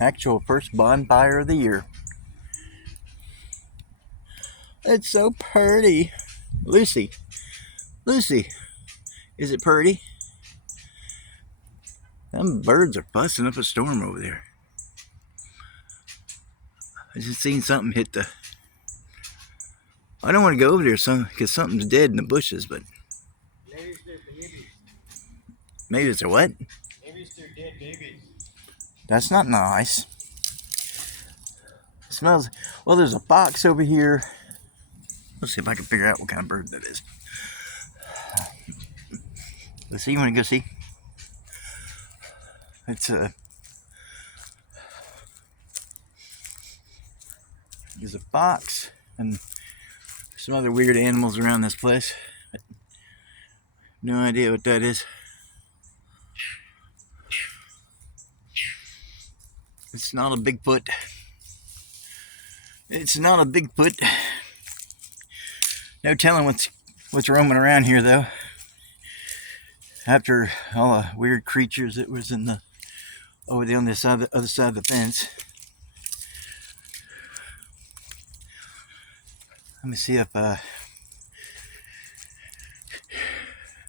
Actual first bonfire of the year. It's so pretty. Lucy, Lucy, is it pretty? Them birds are busting up a storm over there. I just seen something hit the... I don't want to go over there because something's dead in the bushes, but... Maybe it's their babies. Maybe it's a what? Maybe it's their dead babies. That's not nice. It smells... Well, there's a fox over here. Let's see if I can figure out what kind of bird that is. Let's see, you want to go see? It's a... There's a fox and some other weird animals around this place. No idea what that is. It's not a Bigfoot. It's not a Bigfoot. No telling what's roaming around here though. After all the weird creatures that was in the over there on this other side of the fence. Let me see if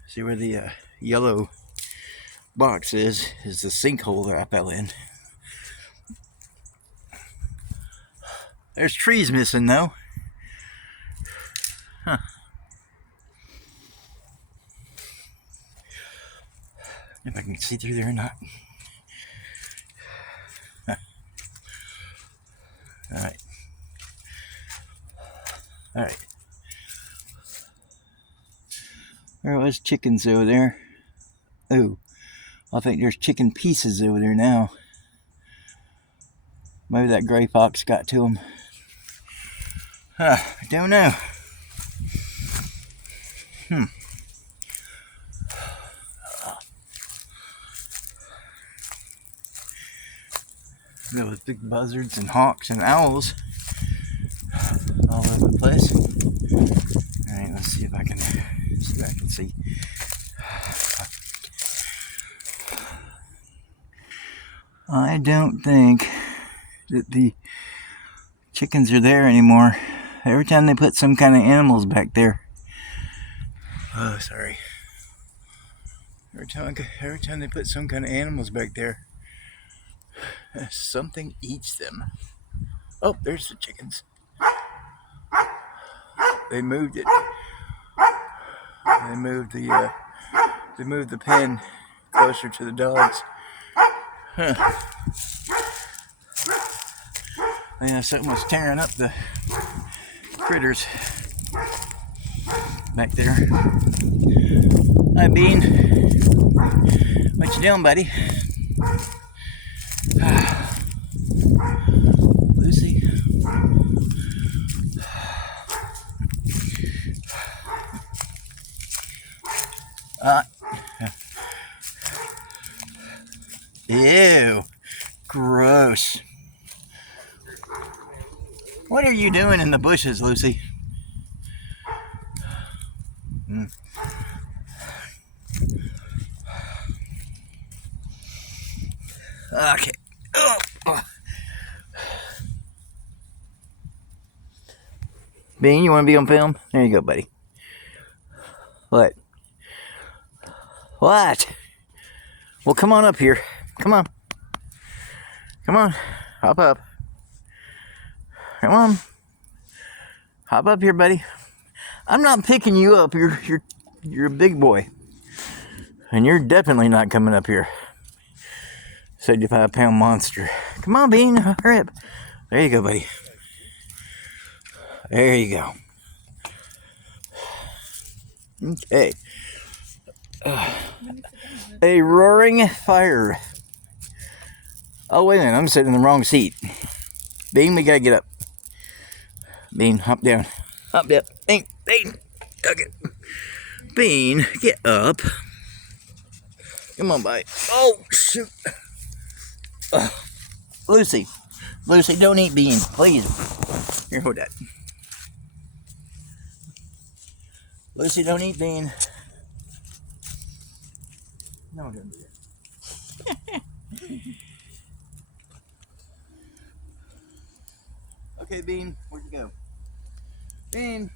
see where the yellow box is the sinkhole that I fell in. There's trees missing though. Huh. If I can see through there or not. Huh. All right. All right. There was chickens over there. Oh, I think there's chicken pieces over there now. Maybe that gray fox got to them. I don't know. There was big buzzards and hawks and owls all over the place. All right, let's see if I can see. I don't think that the chickens are there anymore. Every time they put some kind of animals back there. Oh, sorry. Every time they put some kind of animals back there, something eats them. Oh, there's the chickens. They moved it. They moved the pen closer to the dogs. Huh. Yeah, something was tearing up the critters back there. Hi, Bean. What you doing, buddy? Lucy. Ew. Gross. What are you doing in the bushes, Lucy? Okay. Oh. Bean, you want to be on film? There you go, buddy. What? What? Well, come on up here. Come on. Come on. Hop up. Come on. Hop up here, buddy. I'm not picking you up. You're a big boy. And you're definitely not coming up here. 75-pound monster. Come on, Bean. Hurry up. There you go, buddy. There you go. Okay. A roaring fire. Oh, wait a minute. I'm sitting in the wrong seat. Bean, we gotta get up. Bean, hop down. Hop down. Bean. Okay. Bean, get up. Come on, buddy. Oh, shoot. Lucy, don't eat Bean, please. Here, hold that. Lucy, don't eat Bean. No, don't do that. Bean. Where'd you go? Bean.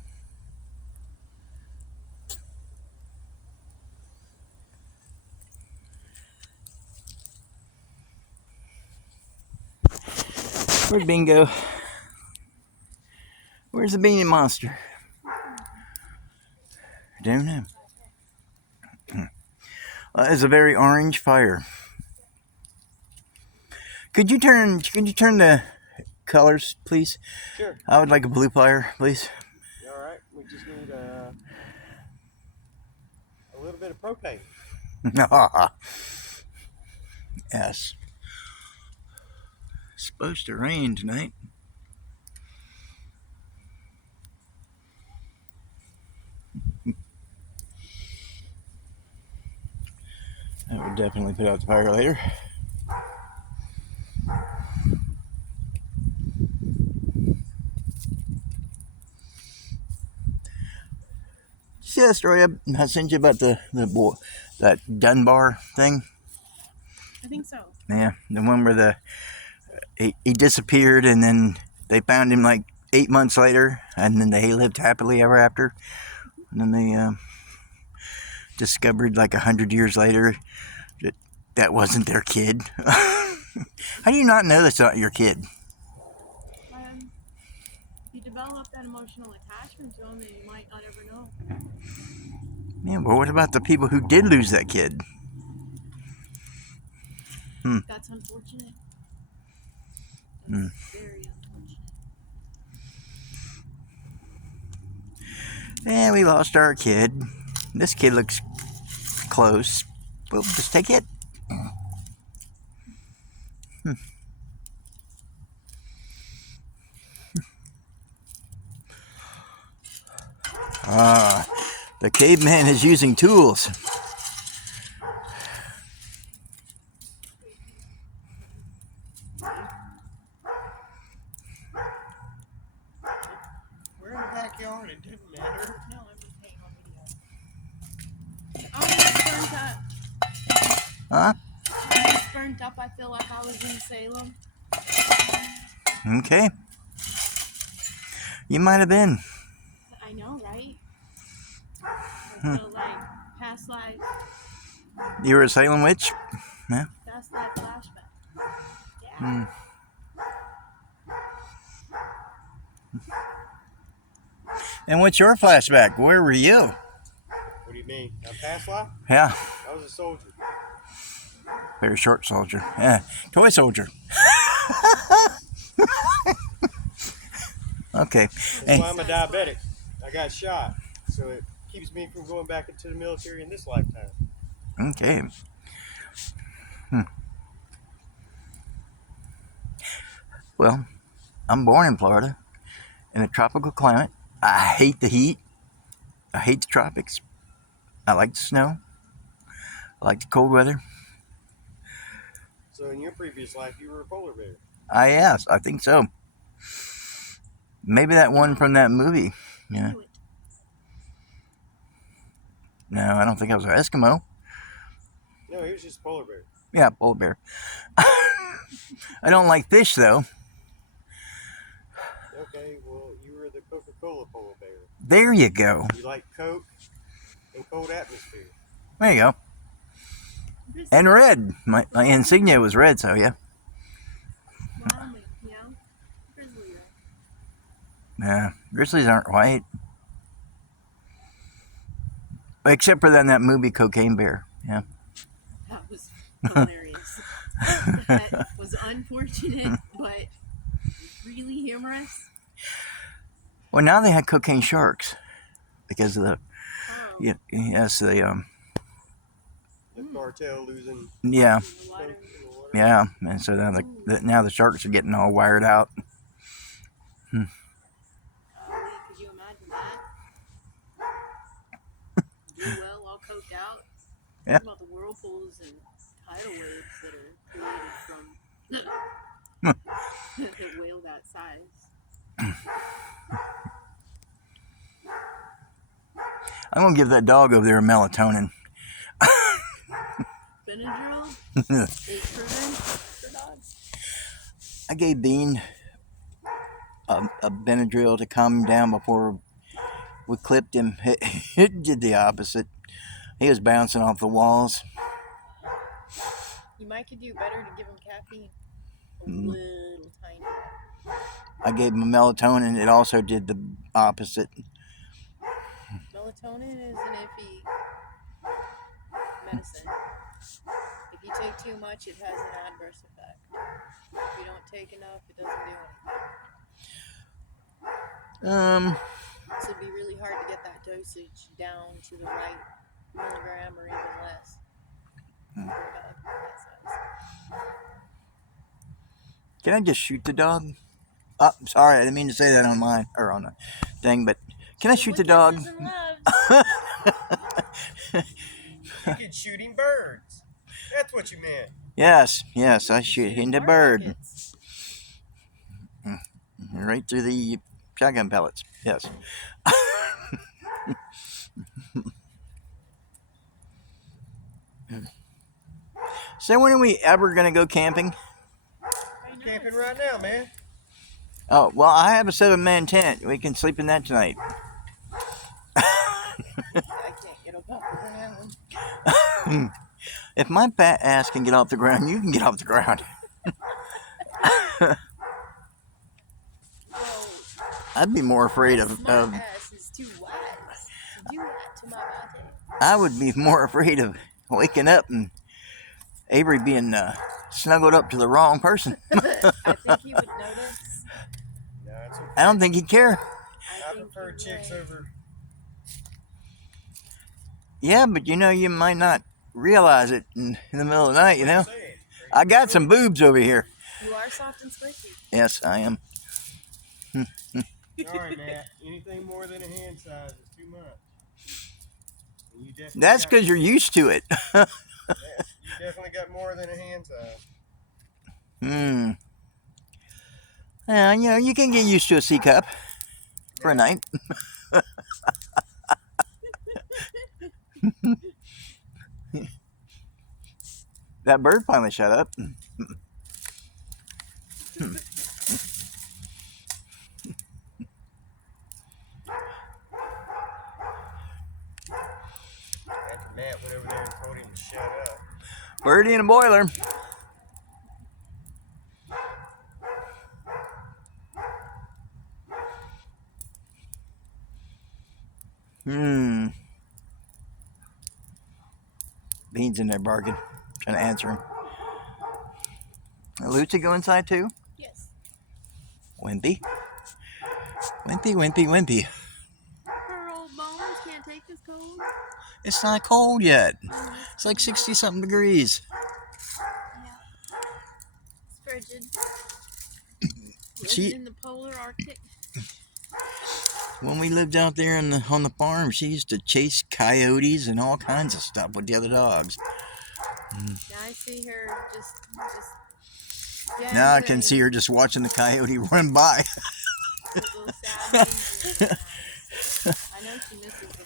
Where'd Bean go? Where's the Beanie Monster? Don't know. It's a very orange fire. Could you turn the colors, please? Sure. I would like a blue fire, please. All right. We just need a little bit of propane. Yes. It's supposed to rain tonight. I would definitely put out the fire later. See that story I sent you about the boy, that Dunbar thing? I think so. Yeah, the one where he disappeared and then they found him like 8 months later, and then they lived happily ever after. And then they discovered like 100 years later that wasn't their kid. How do you not know that's not your kid? You develop that emotional attachment to them, and you might not ever know. Yeah, but what about the people who did lose that kid? That's unfortunate. That's very unfortunate. Yeah, we lost our kid. This kid looks close. We'll just take it. The caveman is using tools. We're in the backyard. It didn't matter. No, I'm just paying on video. I was burnt up. Huh? I was burnt up. I feel like I was in Salem. Okay. You might have been. I know, right? I feel like past life. You were a Salem witch? Yeah. Past life flashback. Yeah. And what's your flashback? Where were you? What do you mean? A past life? Yeah. I was a soldier. Very short soldier. Yeah. Toy soldier. Okay. That's Hey. why I'm a diabetic. I got shot, so it keeps me from going back into the military in this lifetime. Okay. Well, I'm born in Florida in a tropical climate. I hate the heat. I hate the tropics. I like the snow. I like the cold weather. So in your previous life, you were a polar bear. Yes, I think so. Maybe that one from that movie. Yeah. No, I don't think I was an Eskimo. No, he was just a polar bear. Yeah, polar bear. I don't like fish, though. Okay, well, you were the Coca-Cola polar bear. There you go. You like Coke and cold atmosphere. There you go. And red. My insignia was red, so yeah. Wyoming, yeah. Grizzly red. Nah, grizzlies aren't white. Except for that movie Cocaine Bear. Yeah. That was hilarious. That was unfortunate, but really humorous. Well, now they had cocaine sharks because of the Oh. yes The cartel losing yeah coke in the water. yeah, and so now the sharks are getting all wired out. Could you imagine that? Do well, all coked out. Yeah. What about the whirlpools and tidal waves that are created from a whale that size? I'm gonna give that dog over there a melatonin. Benadryl? Age prevent for dogs? I gave Bean a Benadryl to calm him down before we clipped him. It did the opposite. He was bouncing off the walls. You might could do better to give him caffeine. A Mm. little tiny bit. I gave him melatonin. It also did the opposite. Melatonin is an iffy medicine. If you take too much, it has an adverse effect. If you don't take enough, it doesn't do anything. So it'd be really hard to get that dosage down to the right milligram or even less for a dog that size. Can I just shoot the dog? Oh, sorry, I didn't mean to say that on mine or on the thing, but can I shoot the dog? Kisses and loves. You can shooting birds. That's what you meant. Yes, I shoot him the Heart bird. rockets. Right through the shotgun pellets. Yes. So when are we ever going to go camping? I know Camping it's right now, man. Oh, well, I have a 7-man tent. We can sleep in that tonight. I can't get up off the ground. If my fat ass can get off the ground, you can get off the ground. Well, I'd be more afraid of my ass is too wise to do that to my body. I would be more afraid of waking up and Avery being snuggled up to the wrong person. I think he would notice. No, it's okay. I don't think he'd care. I think prefer he chicks would. over. Yeah, but you might not realize it in the middle of the night, Say it. I got some boobs over here. You are soft and squishy. Yes, I am. Sorry, Matt. Anything more than a hand size is too much. And you definitely That's got- because you're used to it. Yeah, you definitely got more than a hand size. Yeah, you can get used to a C cup for a night. That bird finally shut up. After Matt went over there and told him to shut up. Birdie in a boiler. Bean's in there barking, trying to answer him. Lucy go inside too? Yes. Wimpy. Wimpy. Her old bones can't take this cold. It's not cold yet. It's like 60-something degrees. Yeah. It's frigid. She- Living in the polar Arctic. When we lived out there on the farm, she used to chase coyotes and all kinds of stuff with the other dogs. Now I see her just. Now I can see her just watching the coyote run by. With those sad faces in her eyes. I know she misses the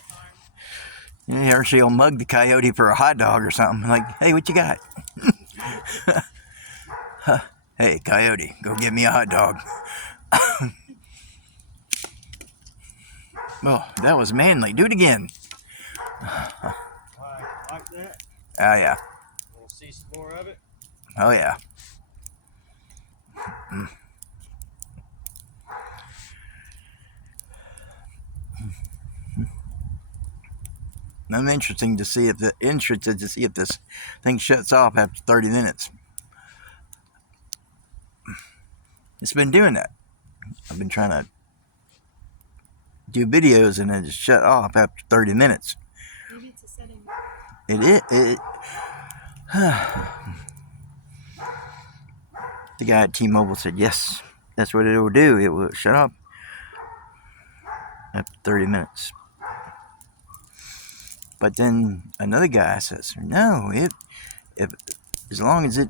farm. Or she'll mug the coyote for a hot dog or something. Like, hey, what you got? Hey, coyote, go get me a hot dog. Oh, that was manly. Do it again. Like that. Oh, yeah. Want to see some more of it? Oh, yeah. I'm interested to see if this thing shuts off after 30 minutes. It's been doing that. I've been trying to do videos and it just shut off after 30 minutes. Maybe it's a setting. The guy at T-Mobile said, yes, that's what it will do. It will shut off after 30 minutes. But then another guy says, no, if as long as it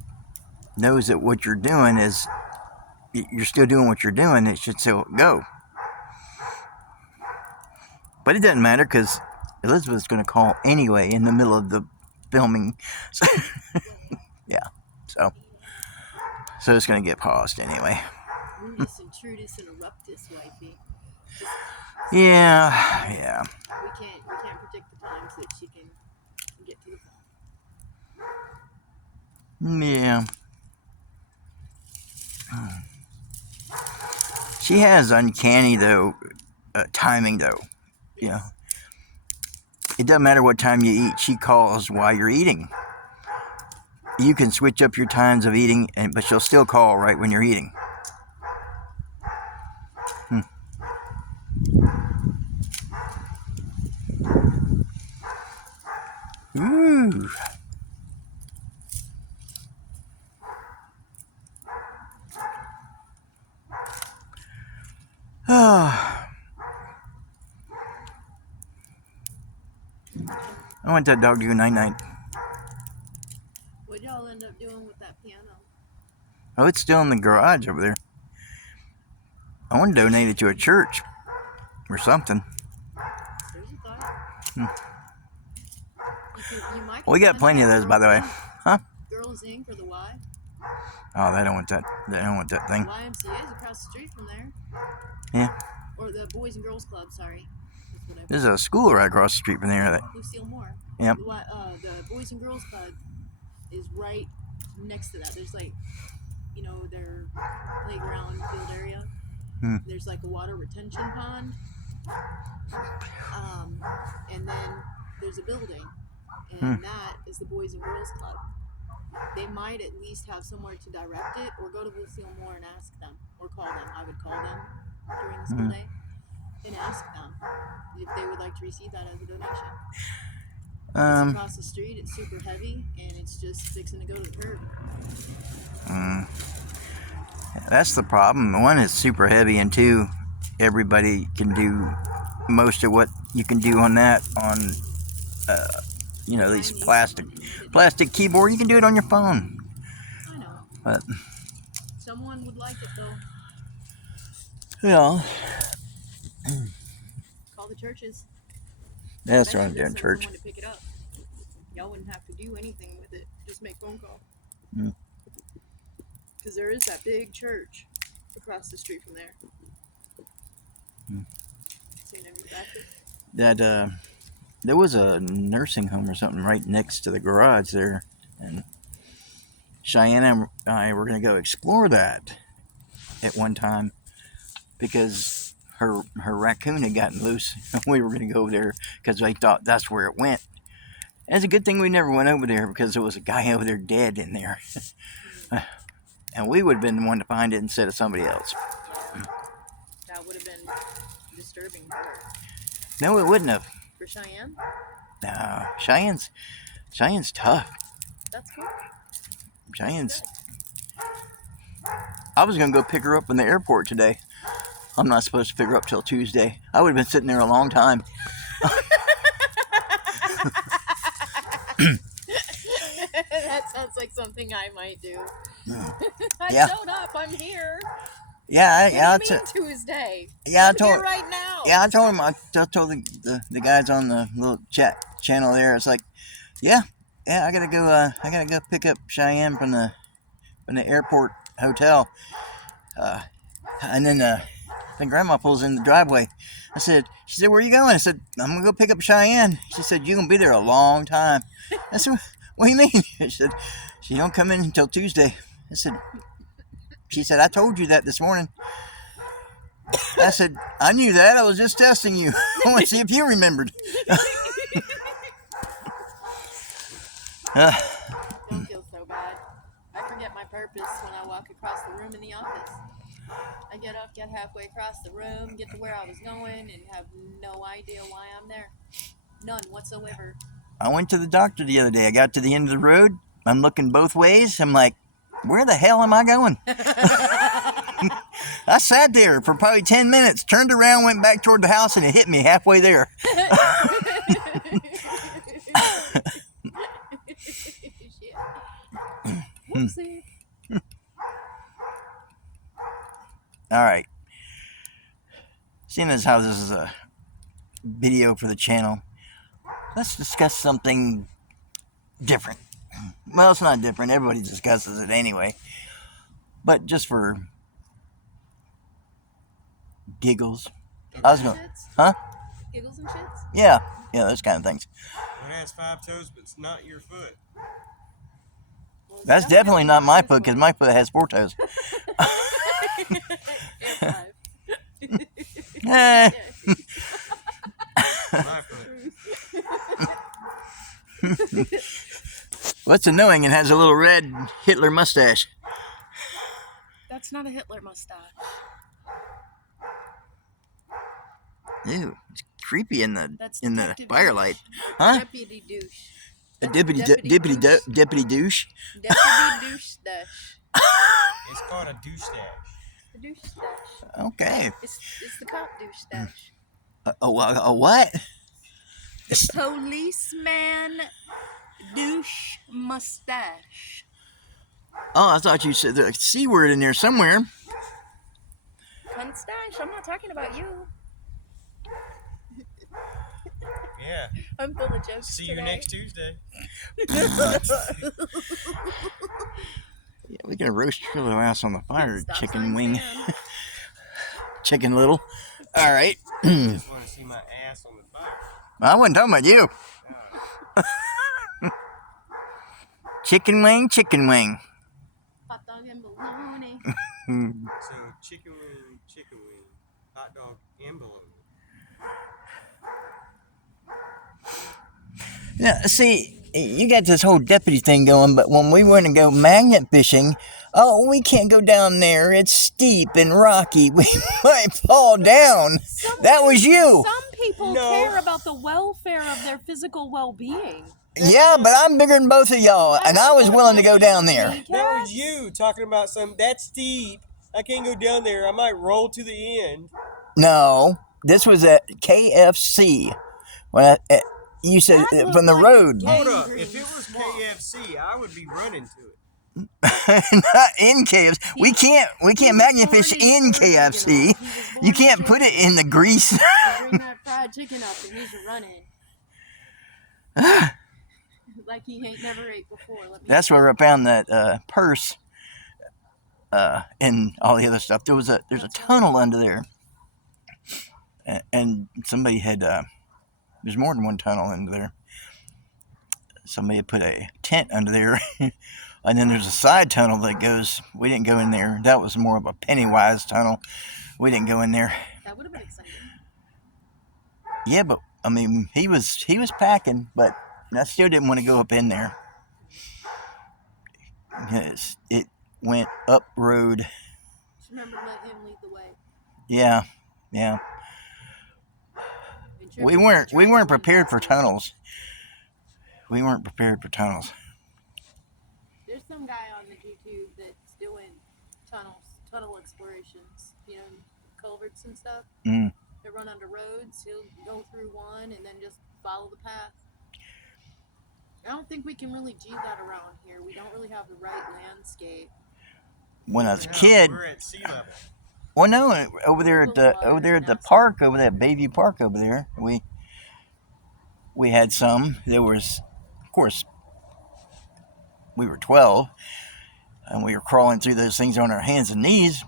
knows that what you're doing is, you're still doing what you're doing, it should still go. But it doesn't matter because Elizabeth's going to call anyway in the middle of the filming. So, yeah, so it's going to get paused anyway. Rudis intrudis interruptus, wifey. Just, Yeah. we can't predict the times that she can get to the phone. Yeah. She has uncanny, though, timing, though. You know, it doesn't matter what time you eat. She calls while you're eating. You can switch up your times of eating, but she'll still call right when you're eating. Ooh. I want that dog to go night-night. What'd y'all end up doing with that piano? Oh, it's still in the garage over there. I want to donate it to a church or something. There's a thought. You might We got plenty of those, by the way. Huh? Girls Inc. or the Y? Oh, they don't want that. They don't want that thing. YMCA is across the street from there. Yeah. Or the Boys and Girls Club, sorry. That's what There's a school right across the street from there. Lucille Moore. Yep. The Boys and Girls Club is right next to that. There's like, their playground field area. There's like a water retention pond. And then there's a building. And that is the Boys and Girls Club. They might at least have somewhere to direct it, or go to Lucille Moore and ask them, or call them. I would call them during the school day and ask them if they would like to receive that as a donation. It's across the street, it's super heavy, and it's just fixing to go to the curb. That's the problem. One, it's super heavy, and two, everybody can do most of what you can do on that on these plastic keyboard. You can do it on your phone. I know. But someone would like it though. Yeah. Call the churches. That's what I'm doing, church. Someone to pick it up. Y'all wouldn't have to do anything with it. Just make phone call. Because there is that big church across the street from there. St. Andrew's Baptist. There was a nursing home or something right next to the garage there, and Cheyenne and I were going to go explore that at one time because her raccoon had gotten loose. We were going to go there because I thought that's where it went. And it's a good thing we never went over there because there was a guy over there dead in there. And we would have been the one to find it instead of somebody else. Yeah. That would have been disturbing for her. No, it wouldn't have. For Cheyenne? No, Cheyenne's tough. That's cool. Cheyenne's. I was going to go pick her up in the airport today. I'm not supposed to pick her up till Tuesday. I would have been sitting there a long time. That sounds like something I might do. I Yeah. showed up. I'm here. Yeah, What do you mean Tuesday? yeah. I'm here right now. Yeah, I told him. I told the guys on the little chat channel there. It's like, yeah. I gotta go pick up Cheyenne from the airport hotel. And then Grandma pulls in the driveway. She said, where are you going? I said, I'm gonna go pick up Cheyenne. She said, you're gonna be there a long time. I said, what do you mean? She said, she don't come in until Tuesday. She said, I told you that this morning. I said, I knew that. I was just testing you. I want to see if you remembered. Don't feel so bad. I forget my purpose when I walk across the room in the office. I get up, get halfway across the room, get to where I was going, and have no idea why I'm there. None whatsoever. I went to the doctor the other day. I got to the end of the road. I'm looking both ways. I'm like, where the hell am I going? I sat there for probably 10 minutes, turned around, went back toward the house, and it hit me halfway there. Whoopsie. All right. Seeing as how this is a video for the channel, let's discuss something different. Well, it's not different. Everybody discusses it anyway. But just for giggles. Okay. I was going, Shits? huh? Giggles and shits? Yeah, those kind of things. It has 5 toes, but it's not your foot. Well, it's That's definitely not my mine, foot because it's my foot has 4 toes. mine. And 5. Eh. My foot. What's annoying? It has a little red Hitler mustache. That's not a Hitler mustache. Ew, it's creepy in the That's in the Detective firelight, Douche. huh? Deputy douche. A That's deputy Deputy deputy Douche. deputy douche. Deputy douche stash. It's called a douche stash. The douche stash. Okay. It's the cop douche stash. A what? The policeman douche mustache. Oh, I thought you said the C word in there somewhere. Mustache. I'm not talking about you. Yeah. I'm full of jokes. See today. you next Tuesday. Yeah, we can roast your little ass on the fire, Stop chicken sign wing, Sam. chicken little. All right. Just want to see my ass on the fire. I wasn't talking about you. Chicken wing, chicken wing. Hot dog and bologna. So chicken wing, hot dog, and bologna. Yeah, see, you got this whole deputy thing going, but when we want to go magnet fishing, oh, we can't go down there. It's steep and rocky. We might fall down. That was you. Some people No. care about the welfare of their physical well-being. Yeah, but I'm bigger than both of y'all, and I was willing to go down there. That was you talking about that's steep. I can't go down there. I might roll to the end. No, this was at KFC. When you said That from the looked like road, a Hold Gangrene up. If it was swamp. KFC, I would be running to it. not in KFC. We can't magnet fish in KFC. You can't put it in the grease. Bring that fried chicken up and he's running. Like he ain't never ate before. Let me That's where I found that purse and all the other stuff. There's a tunnel under there, and somebody had there's more than one tunnel under there. Somebody had put a tent under there, and then there's a side tunnel that goes. We didn't go in there. That was more of a Pennywise tunnel. We didn't go in there. That would have been exciting. Yeah, but I mean, he was packing, but I still didn't want to go up in there. Yes, it went up road. Just remember to let him lead the way. Yeah. And We weren't prepared for tunnels. We weren't prepared for tunnels. There's some guy on the YouTube that's doing tunnel explorations, culverts and stuff. Mm. They run under roads. He'll go through one and then just follow the path. I don't think we can really do that around here. We don't really have the right landscape. When I was a No, kid, we're at sea level. well, no, over there at the park, over there at Bayview Park, over there, we had some. There was, of course, we were 12, and we were crawling through those things on our hands and knees,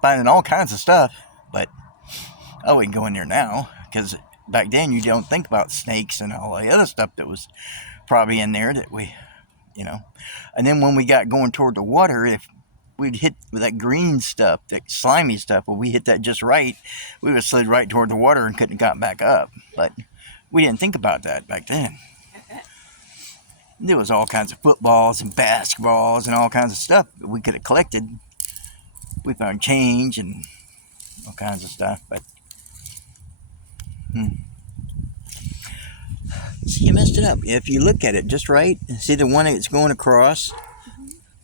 finding all kinds of stuff. But I wouldn't go in there now because back then you don't think about snakes and all the other stuff that was probably in there that we. And then when we got going toward the water, if we'd hit that green stuff, that slimy stuff, when we hit that just right, we would have slid right toward the water and couldn't have gotten back up. But we didn't think about that back then. There was all kinds of footballs and basketballs and all kinds of stuff that we could have collected. We found change and all kinds of stuff, but see, you messed it up. If you look at it just right, see the one that's going across,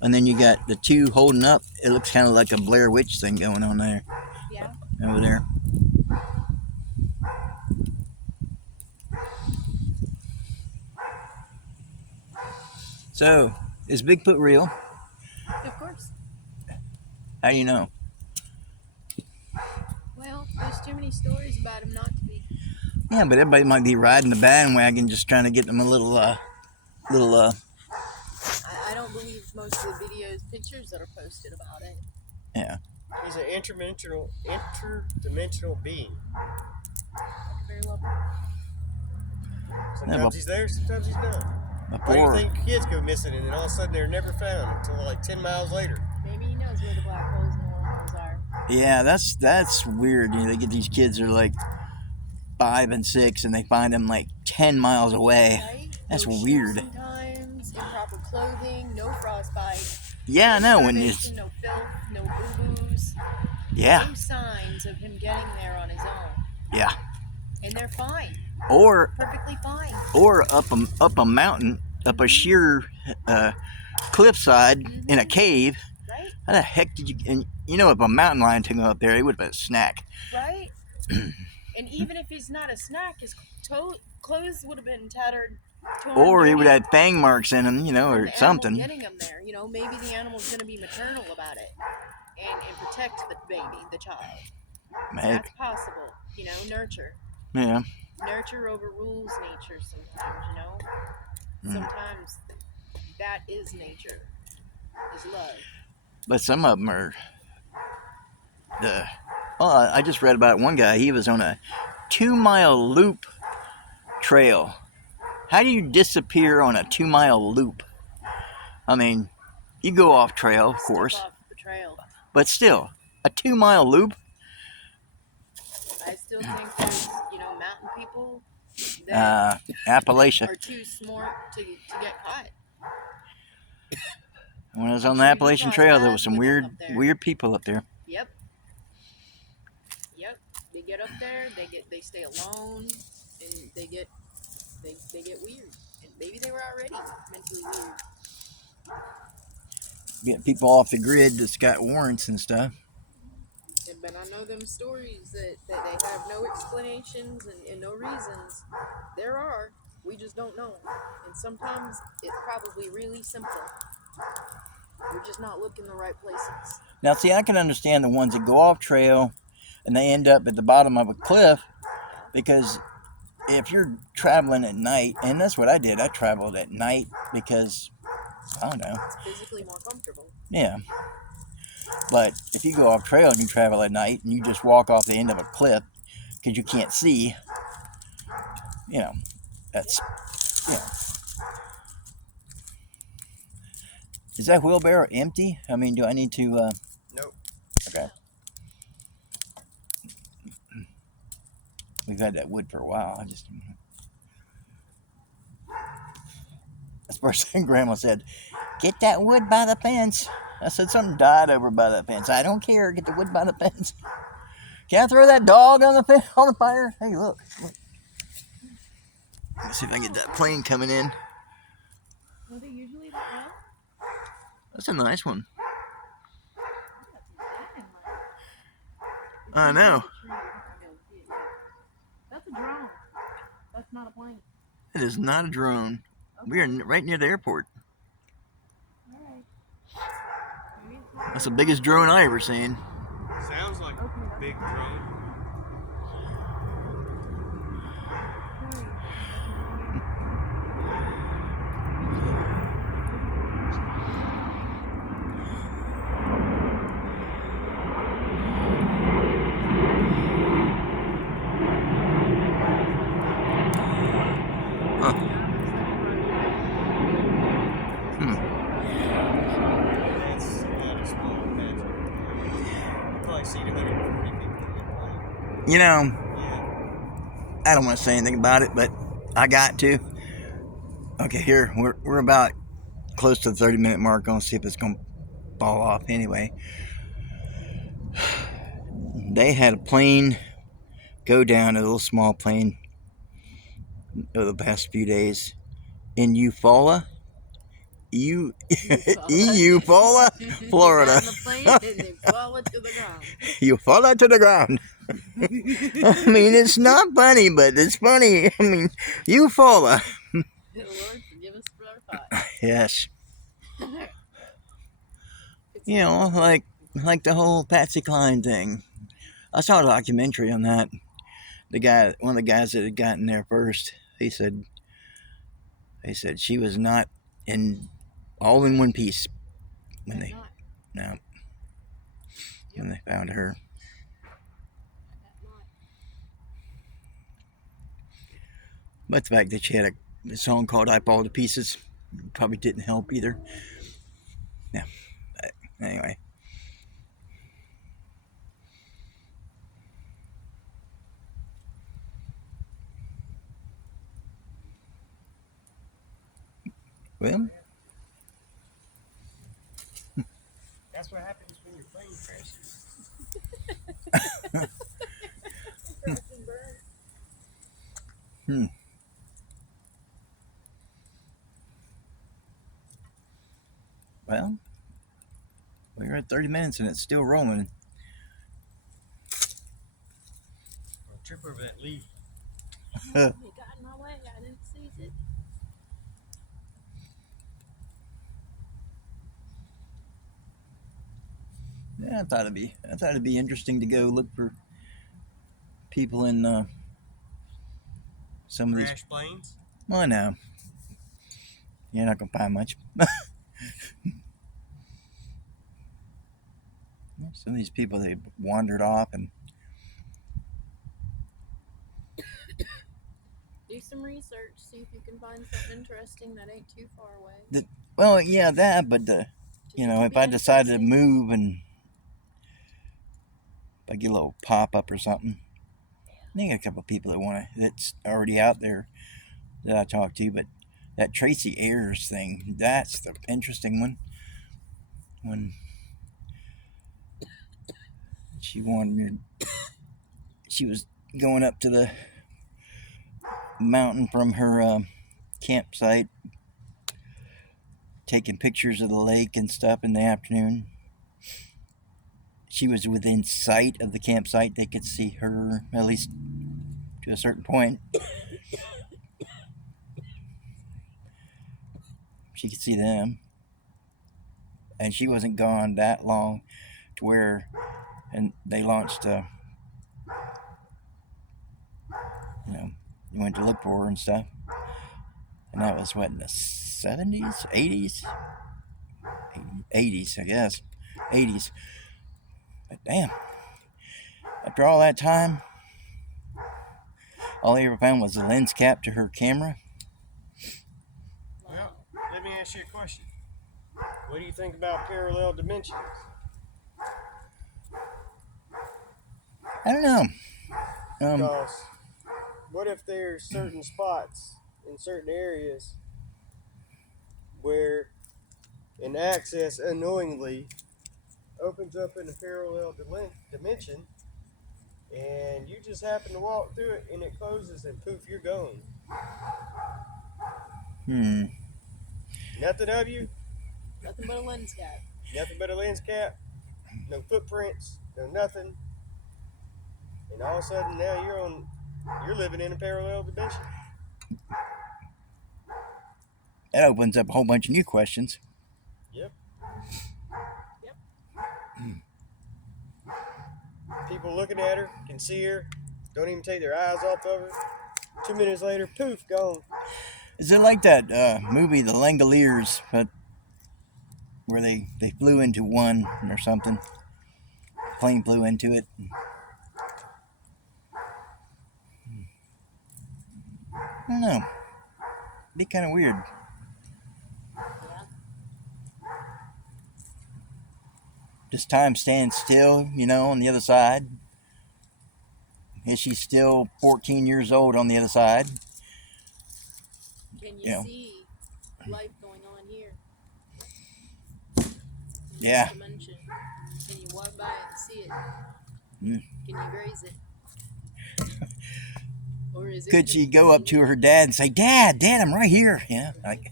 and then you got the two holding up. It looks kind of like a Blair Witch thing going on there. Yeah. Over there. So, is Bigfoot real? Of course. How do you know? Well, there's too many stories about him not to be. Yeah, but everybody might be riding the bandwagon just trying to get them a little. I don't believe most of the videos, pictures that are posted about it. Yeah. He's an interdimensional being. Very well. Sometimes he's there, sometimes he's not. Why do you think kids go missing and then all of a sudden they're never found until like 10 miles later? Maybe he knows where the black holes and the wormholes are. Yeah, that's weird. You know, they get these kids are like 5 and 6, and they find them like 10 miles away. Right? That's no weird. Shoes sometimes, improper clothing, no frostbite. Yeah, I know. When you, no filth, no boo-boos. yeah, No signs of him getting there on his own. yeah. And they're fine. Or Perfectly fine. Or up a mountain, up a sheer cliffside in a cave. Right? How the heck did you? And you know, if a mountain lion took him up there, it would have been a snack. Right. And even if he's not a snack, his clothes would have been tattered. Or he would have had fang marks in him, you know, or something. Getting him there, you know, maybe the animal's going to be maternal about it and protect the baby, the child. Maybe. That's possible, you know, nurture. Yeah. Nurture overrules nature sometimes, you know. Sometimes that is nature, is love. But some of them are I just read about one guy. He was on a 2-mile loop trail. How do you disappear on a 2-mile loop? I mean, you go off trail, of course. Off the trail. But still, a 2-mile loop? I still think there's, you know, mountain people that Appalachia are too smart to get caught. When I was on the Appalachian Trail, there was some weird people up there. Yep. They get up there, they stay alone, and they get weird. And maybe they were already mentally weird. Get people off the grid that's got warrants and stuff. But I know them stories that they have no explanations and no reasons. There are. We just don't know them. And sometimes it's probably really simple. We're just not looking the right places. Now, see, I can understand the ones that go off trail and they end up at the bottom of a cliff, because if you're traveling at night, and that's what I did, I traveled at night because, I don't know. It's physically more comfortable. Yeah. But if you go off trail and you travel at night and you just walk off the end of a cliff because you can't see, you know, that's, you know. Is that wheelbarrow empty? I mean, do I need to, Nope. Okay. We've had that wood for a while. That's the first thing Grandma said. Get that wood by the fence. I said, something died over by the fence. I don't care. Get the wood by the fence. Can I throw that dog on the fire? Hey, look. Let's see if I can get that plane coming in. Are they usually that low? That's a nice one. I know. That's a drone. That's not a plane. It is not a drone. Okay. We are right near the airport. All right. That's the biggest drone I ever seen. Sounds like a big drone. You know, I don't want to say anything about it, but I got to. Okay, here, we're about close to the 30-minute mark. Gonna see if it's gonna fall off anyway. They had a plane go down, a little small plane, over the past few days in Eufaula, Eufaula, Florida. Eufaula to the ground. I mean, it's not funny, but it's funny. I mean, Eufaula. Lord, forgive us for our thoughts. Yes. You know, like the whole Patsy Cline thing. I saw a documentary on that. One of the guys that had gotten there first, he said she was not all in one piece when they found her. That might. But the fact that she had a song called I Fall to Pieces probably didn't help either. Yeah. But anyway. Well, That's what happens when your plane crashes. hmm. Well, we're at 30 minutes and it's still rolling. I'll trip over that leaf. It got in my way. I didn't seize it. Yeah, I thought it'd be interesting to go look for people in some of these. Crash planes? Well, no, you're not gonna find much. Some of these people, they wandered off and Do some research. See if you can find something interesting that ain't too far away. well, yeah, that. But if I decided to move and if I get a little pop up or something, I think a couple of people that's already out there that I talked to. But that Tracy Ayers thing, that's the interesting one. When she was going up to the mountain from her campsite, taking pictures of the lake and stuff in the afternoon. She was within sight of the campsite. They could see her, at least to a certain point. She could see them. And she wasn't gone that long to where, and they launched you went to look for her and stuff. And that was what, in the 70s, 80s? 80s, I guess. 80s. But damn, after all that time, all they ever found was the lens cap to her camera. Well, let me ask you a question. What do you think about parallel dimensions? I don't know. Because what if there's certain spots in certain areas where an access unknowingly opens up in a parallel dimension and you just happen to walk through it and it closes and poof, you're gone. Nothing of you? Nothing but a lens cap. Nothing but a lens cap? No footprints? No nothing? And all of a sudden now you're living in a parallel dimension. That opens up a whole bunch of new questions. Yep. People looking at her can see her, don't even take their eyes off of her. 2 minutes later, poof, gone. Is it like that movie, The Langoliers, but where they flew into one or something? Plane flew into it. I don't know. Be kind of weird. Yeah. Just time stands still, on the other side. Is she still 14 years old on the other side? Can you see life going on here? Yeah. Dimension. Can you walk by it and see it? Mm. Can you graze it? Or is it? Could she go up to her dad and say, Dad, I'm right here? Yeah, that'd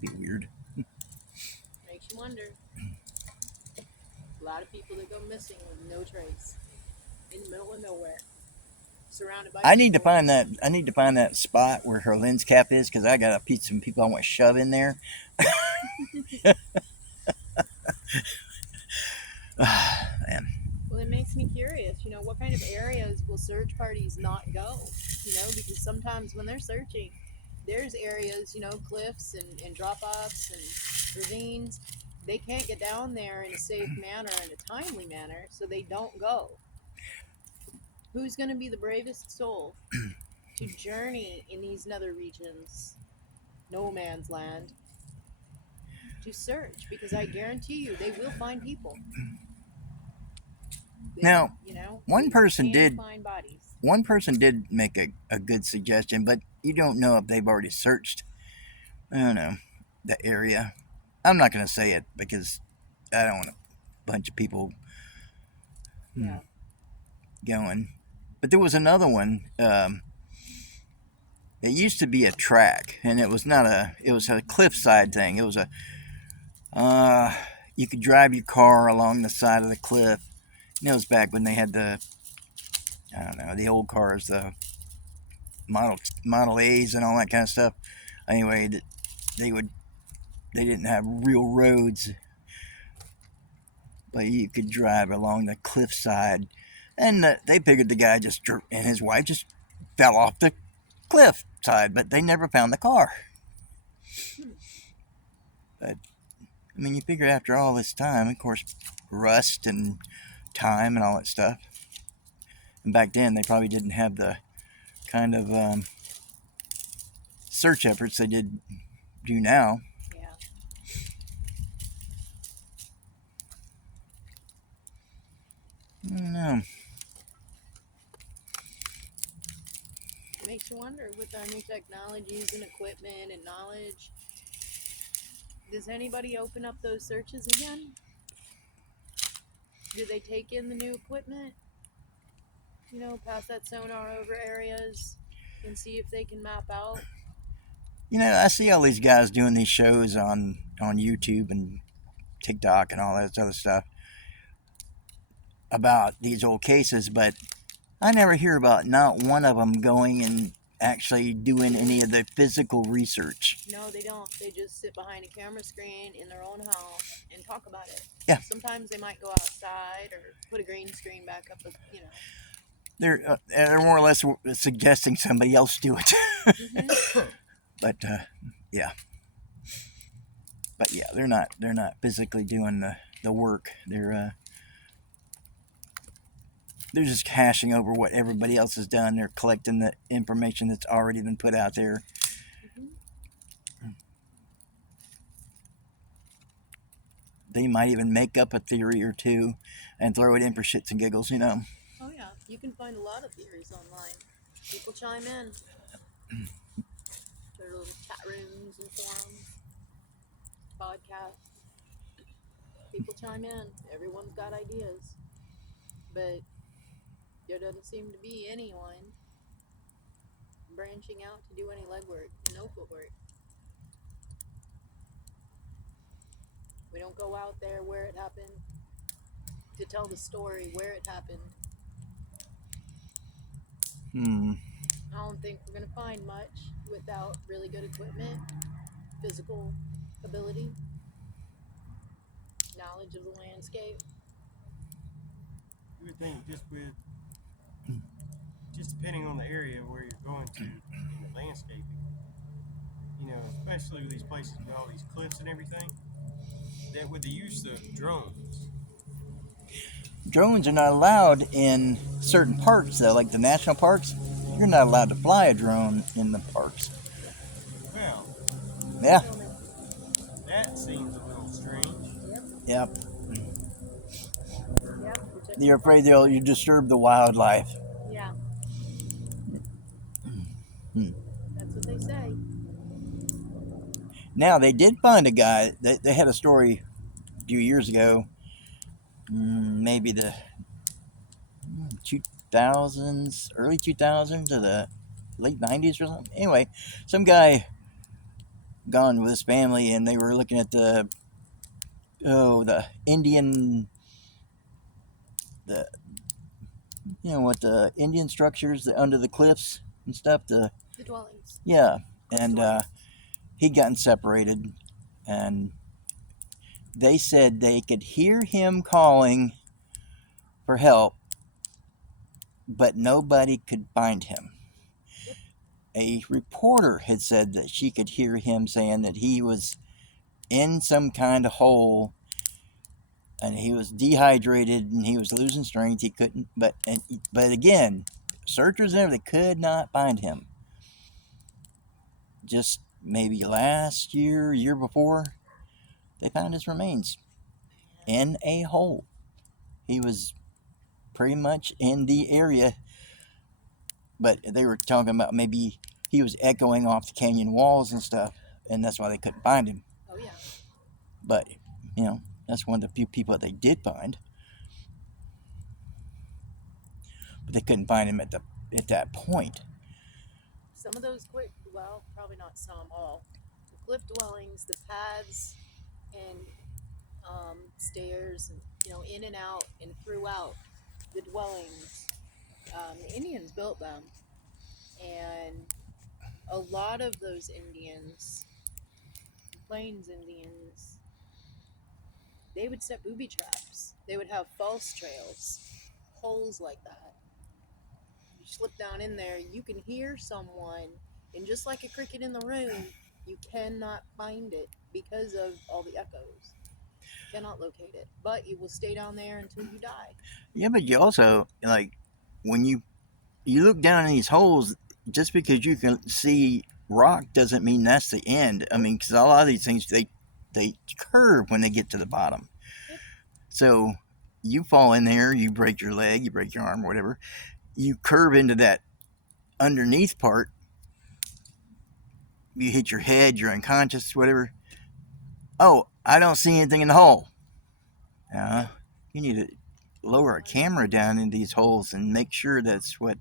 be weird. Makes you wonder. A lot of people that go missing with no trace in the middle of nowhere, surrounded by. I need to find that spot where her lens cap is, because I got some people I want to shove in there. Man. Well, it makes me curious. What kind of areas will search parties not go? Because sometimes when they're searching, there's areas, cliffs and drop-offs and ravines they can't get down there in a safe manner and a timely manner, so they don't go. Who's going to be the bravest soul to journey in these nether regions, no man's land, to search? Because I guarantee you, they will find people. Now, You know, one they person can did find bodies. one person did make a good suggestion, but you don't know if they've already searched, I don't know, the area. I'm not going to say it because I don't want a bunch of people Yeah. going. But there was another one. It used to be a track, and it was not a. It was a cliffside thing. It was a. You could drive your car along the side of the cliff. And it was back when they had the. I don't know, the old cars, the Model A's and all that kind of stuff. Anyway, they would. They didn't have real roads, but you could drive along the cliffside, and they figured the guy just and his wife just fell off the cliff side, but they never found the car. But I mean, you figure after all this time, of course, rust and time and all that stuff. And back then, they probably didn't have the kind of search efforts they do now. Yeah. I don't know. It makes you wonder with our new technologies and equipment and knowledge. Does anybody open up those searches again? Do they take in the new equipment? You know, pass that sonar over areas and see if they can map out? You know, I see all these guys doing these shows on YouTube and TikTok and all that other stuff about these old cases, but I never hear about not one of them going and actually doing any of the physical research. No, they don't. They just sit behind a camera screen in their own house and talk about it. Yeah. Sometimes they might go outside or put a green screen back up, you know. They're more or less suggesting somebody else do it. Mm-hmm. But yeah. But yeah, they're not physically doing the work. They're just hashing over what everybody else has done. They're collecting the information that's already been put out there. Mm-hmm. They might even make up a theory or two and throw it in for shits and giggles, you know. Oh yeah, you can find a lot of theories online. People chime in. There are little chat rooms and forums, podcasts. People chime in. Everyone's got ideas. But there doesn't seem to be anyone branching out to do any legwork, no footwork. We don't go out there where it happened to tell the story where it happened. I don't think we're going to find much without really good equipment, physical ability, knowledge of the landscape. You would think just depending on the area where you're going to in the landscaping, you know, especially with these places with all these cliffs and everything, that with the use of drones. Drones are not allowed in certain parks, though, like the national parks. You're not allowed to fly a drone in the parks. Well, Yeah. that seems a little strange. Yep. Yep. You're afraid you disturb the wildlife. Yeah. Hmm. That's what they say. Now, they did find a guy. They had a story a few years ago, maybe the 2000s, early 2000s to the late 90s or something. Anyway, some guy gone with his family, and they were looking at the Indian, the Indian structures under the cliffs and stuff. The dwellings. Yeah, and dwellings. he'd gotten separated, and they said they could hear him calling for help, but nobody could find him. A reporter had said that she could hear him saying that he was in some kind of hole, and he was dehydrated and he was losing strength. He couldn't, but again, searchers there, they could not find him. Just maybe last year before, they found his remains in a hole. He was pretty much in the area, but they were talking about maybe he was echoing off the canyon walls and stuff, and that's why they couldn't find him. Oh yeah. But that's one of the few people that they did find. But they couldn't find him at that point. Some of those probably not some, all. The cliff dwellings, the paths, and stairs, and in and out and throughout the dwellings. The Indians built them, and a lot of those Indians, Plains Indians, they would set booby traps. They would have false trails, holes like that. You slip down in there, you can hear someone, and just like a cricket in the room, you cannot find it because of all the echoes. You cannot locate it, but you will stay down there until you die. Yeah, but you also, like, when you look down in these holes, just because you can see rock doesn't mean that's the end. I mean, because a lot of these things, they curve when they get to the bottom. Yep. So you fall in there, you break your leg, you break your arm, whatever. You curve into that underneath part. You hit your head, you're unconscious, whatever. Oh, I don't see anything in the hole. You need to lower a camera down in these holes and make sure that's what,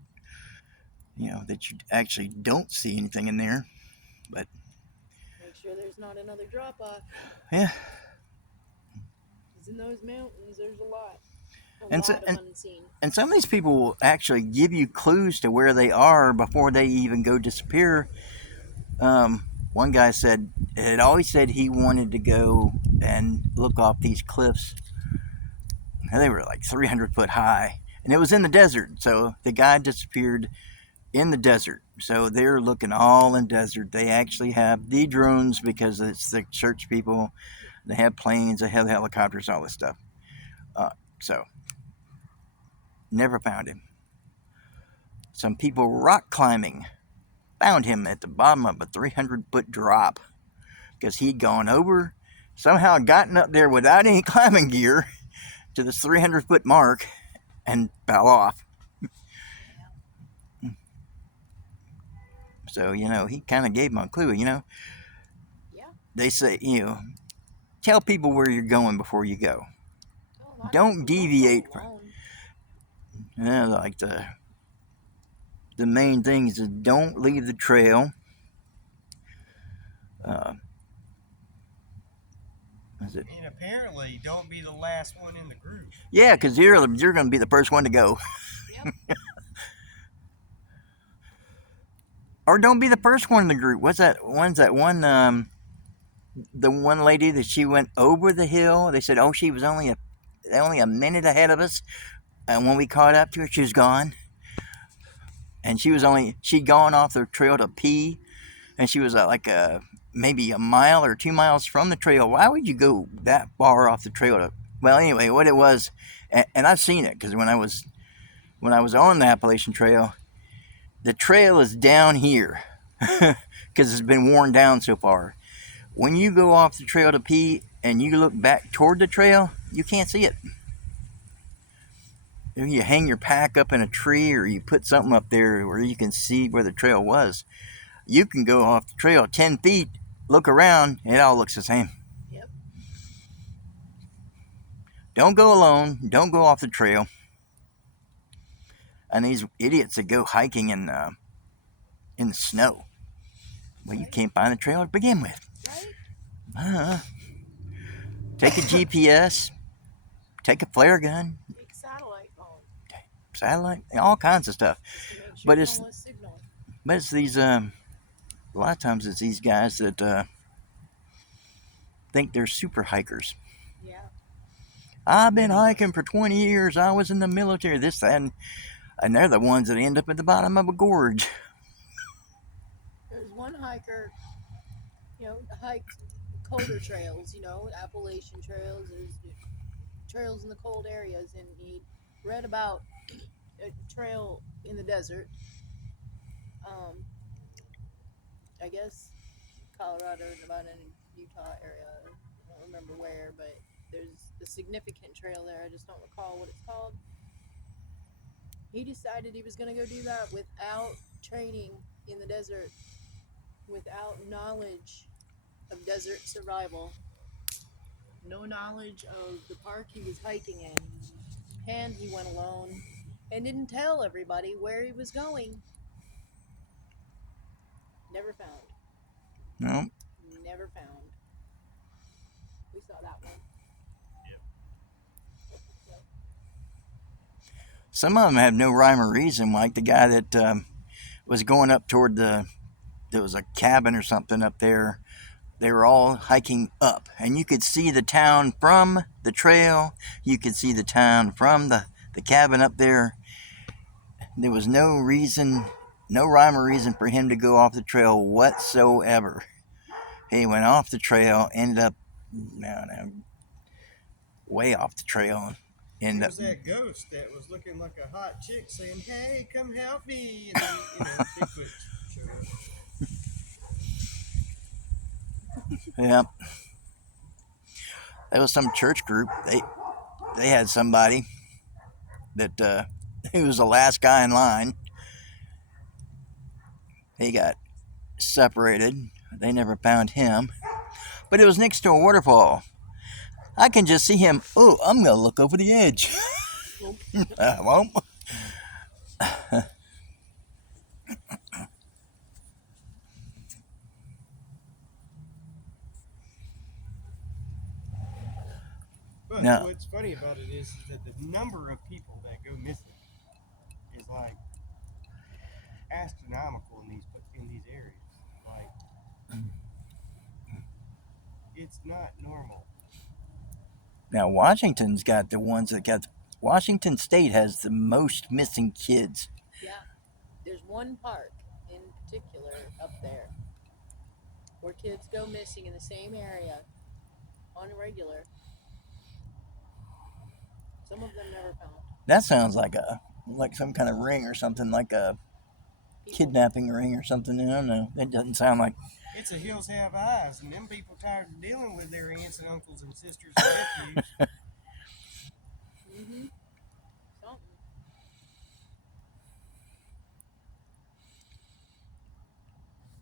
that you actually don't see anything in there. But make sure there's not another drop off. Yeah. Because in those mountains, there's a lot. And unseen. And some of these people will actually give you clues to where they are before they even go disappear. One guy had always said he wanted to go and look off these cliffs. They were like 300 foot high, and it was in the desert. So the guy disappeared in the desert. So they're looking all in desert. They actually have the drones because it's the church people. They have planes, they have helicopters, all this stuff. So never found him. Some people rock climbing found him at the bottom of a 300-foot drop because he'd gone over, somehow gotten up there without any climbing gear to this 300-foot mark and fell off. So, he kind of gave him a clue, Yeah. They say, tell people where you're going before you go. Don't deviate. Like the main thing is don't leave the trail. And apparently, don't be the last one in the group. Yeah, because you're going to be the first one to go. Yep. Or don't be the first one in the group. What's that? The one lady that she went over the hill. They said, oh, she was only a minute ahead of us, and when we caught up to her, she was gone. And she'd gone off the trail to pee, and she was maybe a mile or 2 miles from the trail. Why would you go that far off the trail well, anyway, what it was, and I've seen it, because when I was on the Appalachian Trail, the trail is down here, because it's been worn down so far. When you go off the trail to pee, and you look back toward the trail, you can't see it. You hang your pack up in a tree, or you put something up there where you can see where the trail was. You can go off the trail 10 feet, look around, it all looks the same. Yep. Don't go alone. Don't go off the trail. And these idiots that go hiking in the snow, well, you can't find the trail to begin with. Right? Take a GPS. Take a flare gun. Take a satellite phone. All kinds of stuff. Sure But it's these a lot of times it's these guys that think they're super hikers. Yeah. I've been hiking for 20 years. I was in the military. This, that, and they're the ones that end up at the bottom of a gorge. There's one hiker, hiked colder trails, you know, Appalachian trails, there's trails in the cold areas, and he read about a trail in the desert. Um, I guess Colorado, Nevada, and Utah area. I don't remember where, but there's a significant trail there. I just don't recall what it's called. He decided he was going to go do that without training in the desert, without knowledge of desert survival, no knowledge of the park he was hiking in, and he went alone and didn't tell everybody where he was going. Never found. No. Never found. We saw that one. Some of them have no rhyme or reason, like the guy that was going up toward there was a cabin or something up there. They were all hiking up, and you could see the town from the trail. You could see the town from the cabin up there. There was no reason, no rhyme or reason for him to go off the trail whatsoever. He went off the trail, ended up, no, way off the trail. It was that ghost that was looking like a hot chick saying, "Hey, come help me," and then, Bigfoot showed up. Yeah. There was some church group. They had somebody that he was the last guy in line. He got separated. They never found him. But it was next to a waterfall. I can just see him. Oh, I'm going to look over the edge. I won't. But No. what's funny about it is that the number of people that go missing is like astronomical in these areas. Like, it's not normal. Now, Washington's got the ones that got. Washington State has the most missing kids. Yeah. There's one park in particular up there where kids go missing in the same area on a regular. Some of them never found. That sounds like some kind of ring or something, like a kidnapping ring or something. I don't know. It doesn't sound like. It's a hills have eyes, and them people tired of dealing with their aunts and uncles and sisters and nephews. Mm-hmm. Something.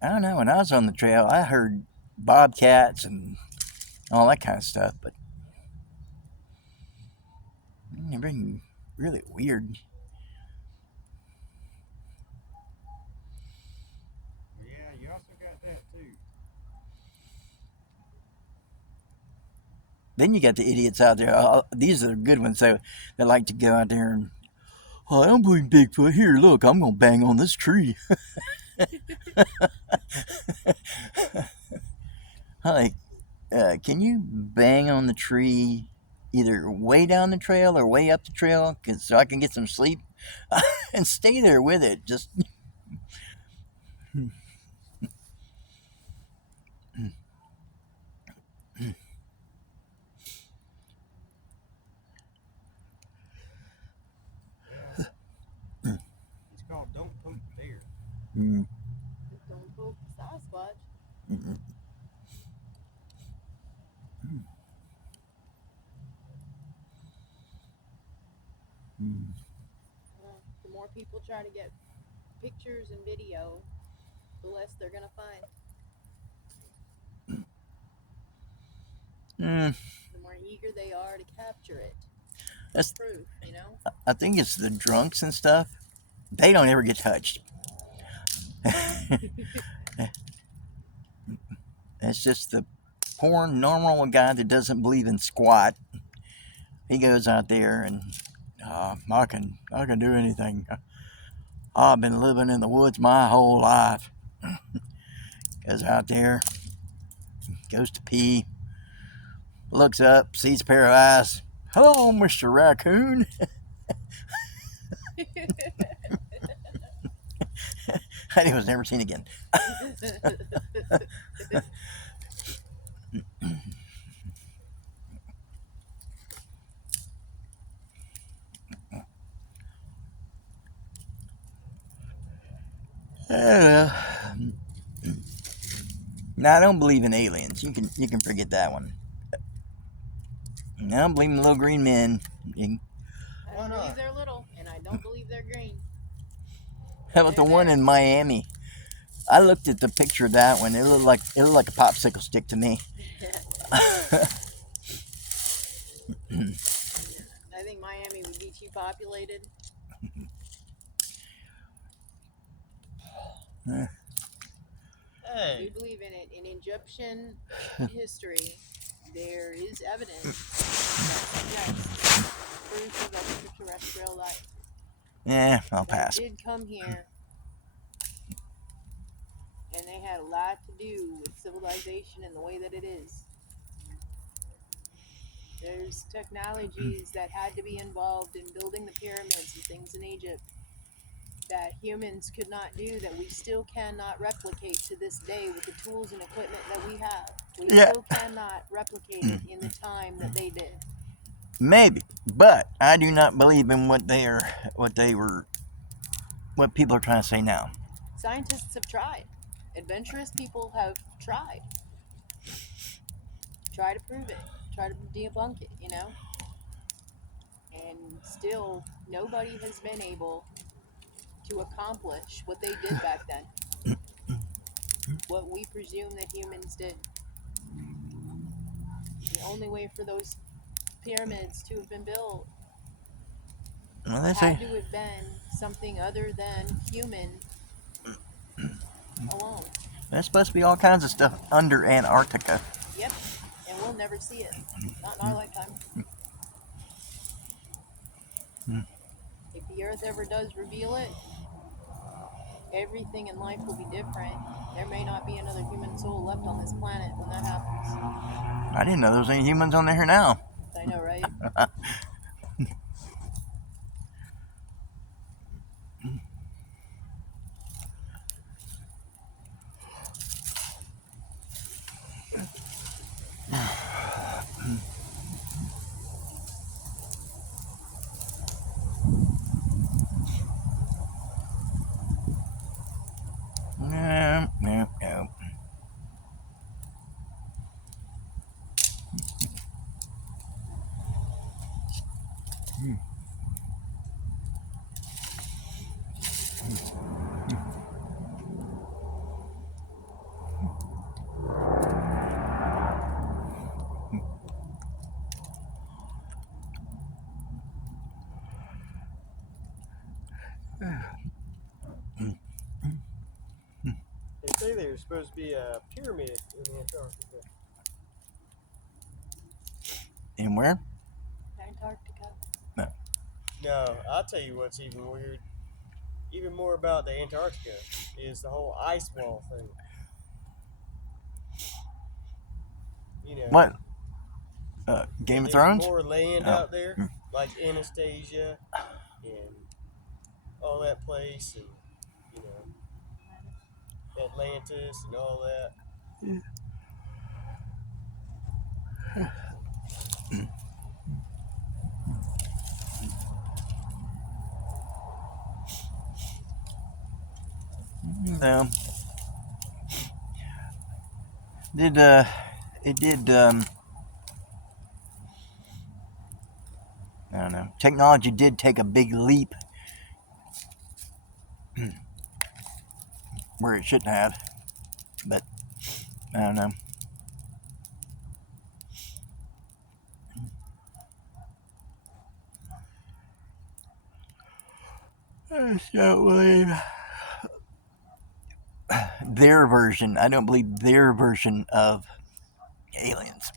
I don't know. When I was on the trail, I heard bobcats and all that kind of stuff, but everything really weird. Yeah, you also got that too. Then you got the idiots out there. These are the good ones. They like to go out there and, oh, I'm putting Bigfoot here. Look, I'm gonna bang on this tree. Like, can you bang on the tree either way down the trail or way up the trail, so I can get some sleep, and stay there with it? Just. It's called Don't Poke the Bear. Mm. Don't poke the Sasquatch. Mm-mm. Mm. The more people try to get pictures and video, the less they're gonna find. Mm. The more eager they are to capture it. That's Proof, you know? I think it's the drunks and stuff. They don't ever get touched. It's just the poor normal guy that doesn't believe in squat. He goes out there and I can do anything. I've been living in the woods my whole life. Goes out there, goes to pee, looks up, sees a pair of eyes. Hello, Mr. Raccoon. And he was never seen again. Well, no, I don't believe in aliens. You can forget that one. I don't believe in little green men. I don't believe they're little, and I don't believe they're green. How about the one in Miami? I looked at the picture of that one. It looked like a popsicle stick to me. I think Miami would be too populated. I do believe in it. In Egyptian history, there is evidence that suggests proof of extraterrestrial life. Yeah, I'll pass. They did come here, and they had a lot to do with civilization and the way that it is. There's technologies that had to be involved in building the pyramids and things in Egypt that humans could not do, that we still cannot replicate to this day with the tools and equipment that we have. We still cannot replicate it in the time that they did. Maybe, but I do not believe in what people are trying to say now. Scientists have tried. Adventurous people have tried. Try to prove it. Try to debunk it, you know? And still, nobody has been able to accomplish what they did back then. What we presume that humans did. The only way for those pyramids to have been built had to have been something other than human alone. There's supposed to be all kinds of stuff under Antarctica. Yep, and we'll never see it. Not in our lifetime. If the Earth ever does reveal it, everything in life will be different. There may not be another human soul left on this planet when that happens. I didn't know there was any humans on there now. I know, right? No. They say there's supposed to be a pyramid in Antarctica. In where? Antarctica. No, I'll tell you what's even weird. Even more about the Antarctica is the whole ice wall thing. You know. What? Game of Thrones? More land out there, like Anastasia and all that place, and you know, Atlantis and all that. No. It did, I don't know. Technology did take a big leap where it shouldn't have, but I don't know. I just don't believe their version. I don't believe their version of aliens.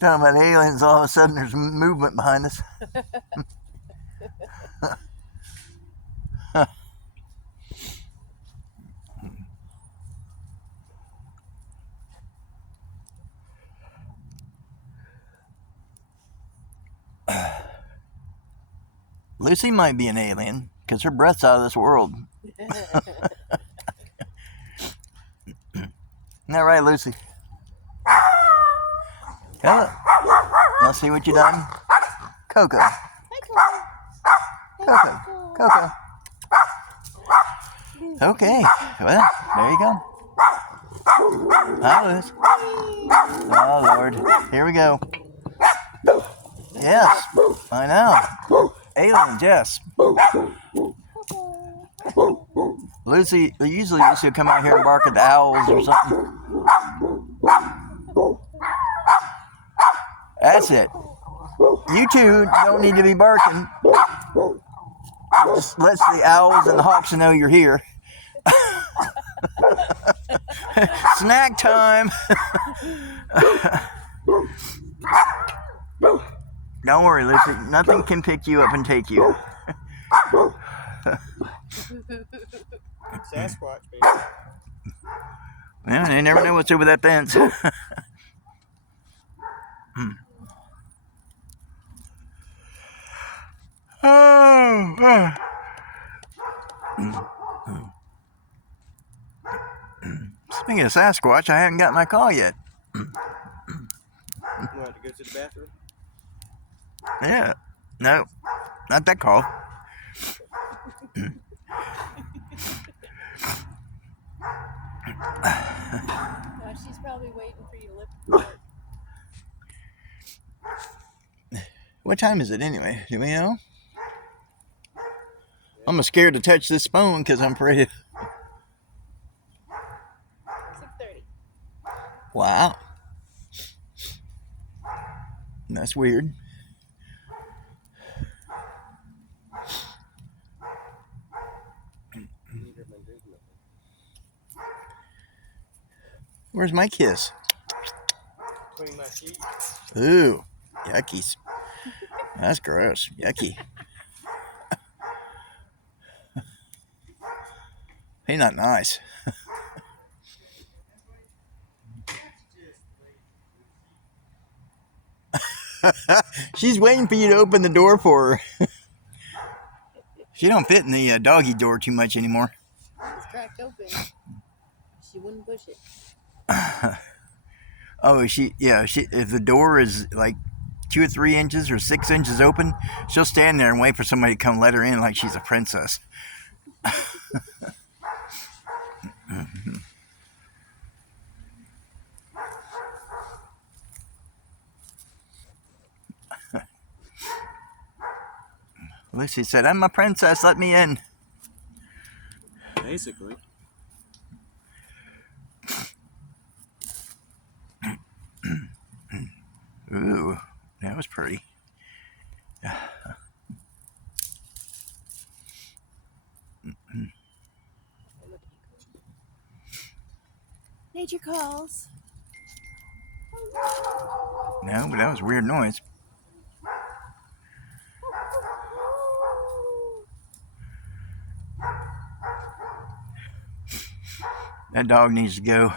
Talking about aliens, all of a sudden there's movement behind us. Lucy might be an alien because her breath's out of this world. that right, Lucy? Come on. Let's see what you done. Coco. Coco. Coco. Okay. Well, there you go. Hi, Liz. Oh, Lord. Here we go. Yes. I know. Alien, Jess. Lucy, usually Lucy will come out here and bark at the owls or something. That's it. You two don't need to be barking. Just lets the owls and the hawks know you're here. Snack time. Don't worry, Lucy. Nothing can pick you up and take you. Sasquatch, baby. Well, you never know what's over that fence. Speaking of Sasquatch, I haven't got my call yet. You want to go to the bathroom? Yeah. No, not that call. No, she's probably waiting for you to lift the board. What time is it anyway? Do we know? I'm scared to touch this phone because I'm afraid. 6:30. Wow. That's weird. Where's my kiss? Between my sheets. Ooh, yuckies. That's gross. Yucky. He's not nice. She's waiting for you to open the door for her. She don't fit in the doggy door too much anymore. It's cracked open. She wouldn't push it. Oh, if the door is like 2 or 3 inches or 6 inches open, she'll stand there and wait for somebody to come let her in like she's a princess. Lucy said, "I'm a princess, let me in." Basically. Ooh, that was pretty. Nature calls. No, but that was a weird noise. That dog needs to go.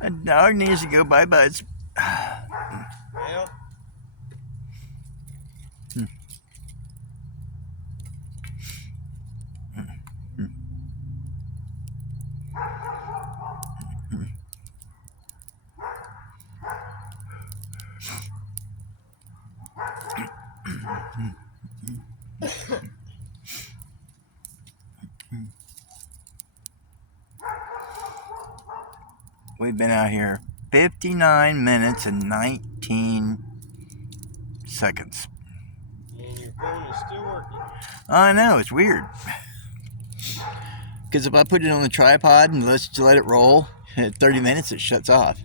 That dog needs to go. Bye, buds. Well, We've been out here 59 minutes and 19 seconds. and your phone is still working. I know, it's weird. Because if I put it on the tripod and let it roll, at 30 minutes it shuts off.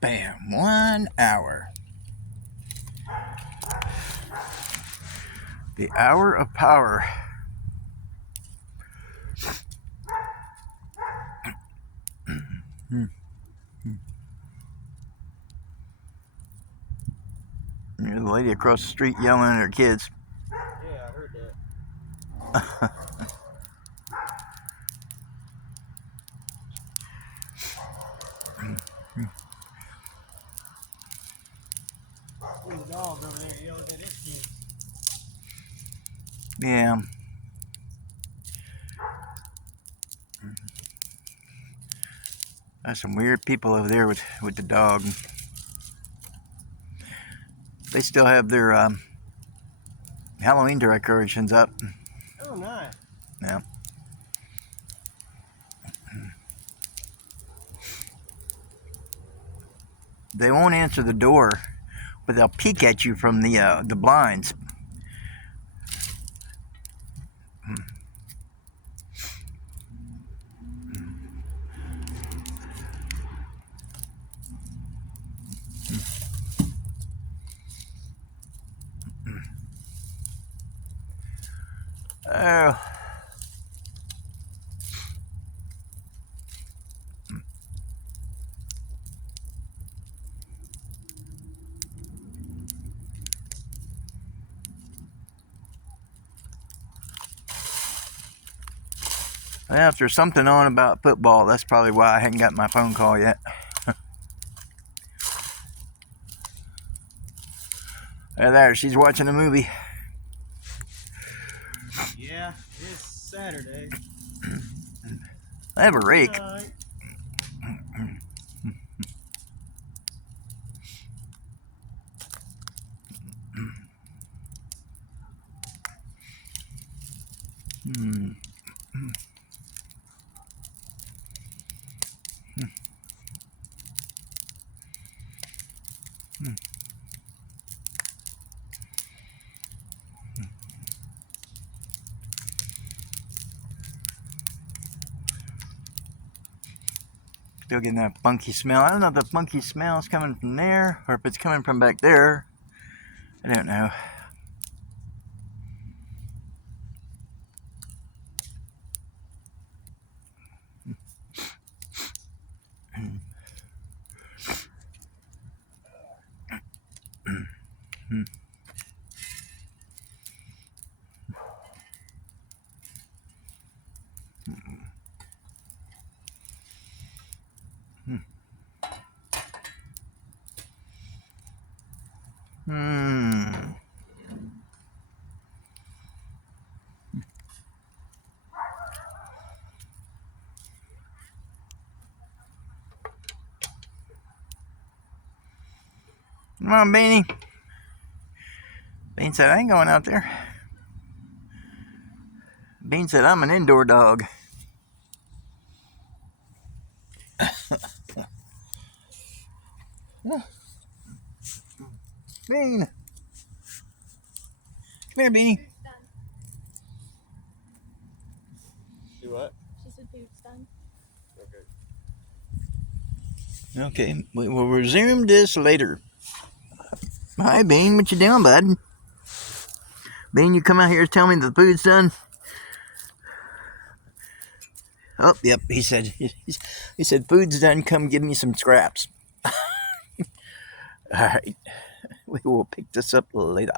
Bam, 1 hour. The hour of power. There's a lady across the street yelling at her kids. Yeah, I heard that. And the dog over there yelling at his kids. Yeah. There's some weird people over there with the dog. They still have their Halloween decorations up. Oh, nice. Yeah. They won't answer the door, but they'll peek at you from the blinds. Oh. Well, if there's something on about football, that's probably why I hadn't got my phone call yet. There, she's watching a movie. Yeah, it's Saturday. I have a rake. Night. Still getting that funky smell. I don't know if the funky smell is coming from there or if it's coming from back there. I don't know. Come on, Beanie. Bean said, I ain't going out there. Bean said, I'm an indoor dog. Bean. Come here, Beanie. Do what? She said food's done. Okay. Okay, we will resume this later. Hi, Bean. What you doing, bud? Bean, you come out here and tell me the food's done? Oh, yep, he said food's done, come give me some scraps. All right, we will pick this up later.